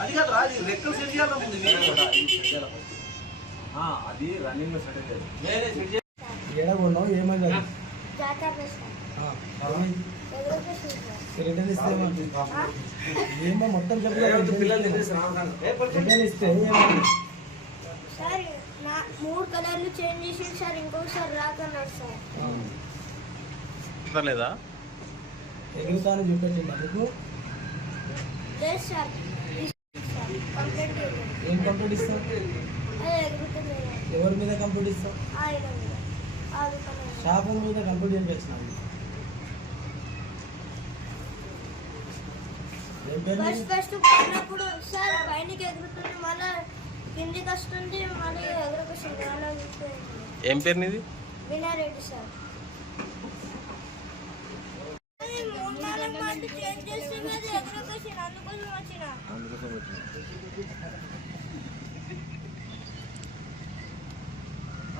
అది కాదు అది రెక్కలు సెట్ చేయాలి అది రన్నింగ్ లో సెట్ ఏడగొన్నావు ఏమైంది రిటర్న్ ఇస్తే ఏమో మొత్తం చెప్పలేదు రిటర్న్ ఇస్తే సార్ 3 కలర్లు చేంజ్ చేసి సార్ ఇంకొకసారి రాకన్నారు సార్ లేదా ఎగురుతాను చూపెట్టిందా మీకు లేదు సార్ కంప్లైంట్ ఏం కంప్లీట్ ఇస్తావు ఎవరి మీద కంప్లీట్ ఇస్తావు షాప్ మీద కంప్లీట్ ఏం చేస్తున్నావు ఫస్ట్ పోయినప్పుడు సార్ పైనకి ఎగురుతుంది మళ్ళీ కిందికి వస్తుంది మళ్ళీ ఎగురకొస్తుంది అలా ఏం పేరు నీది వినారెడ్డి సార్ చేంజ్ చేస్తే ఎగురకొచ్చింది అందుకోసం వచ్చిన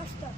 వస్తా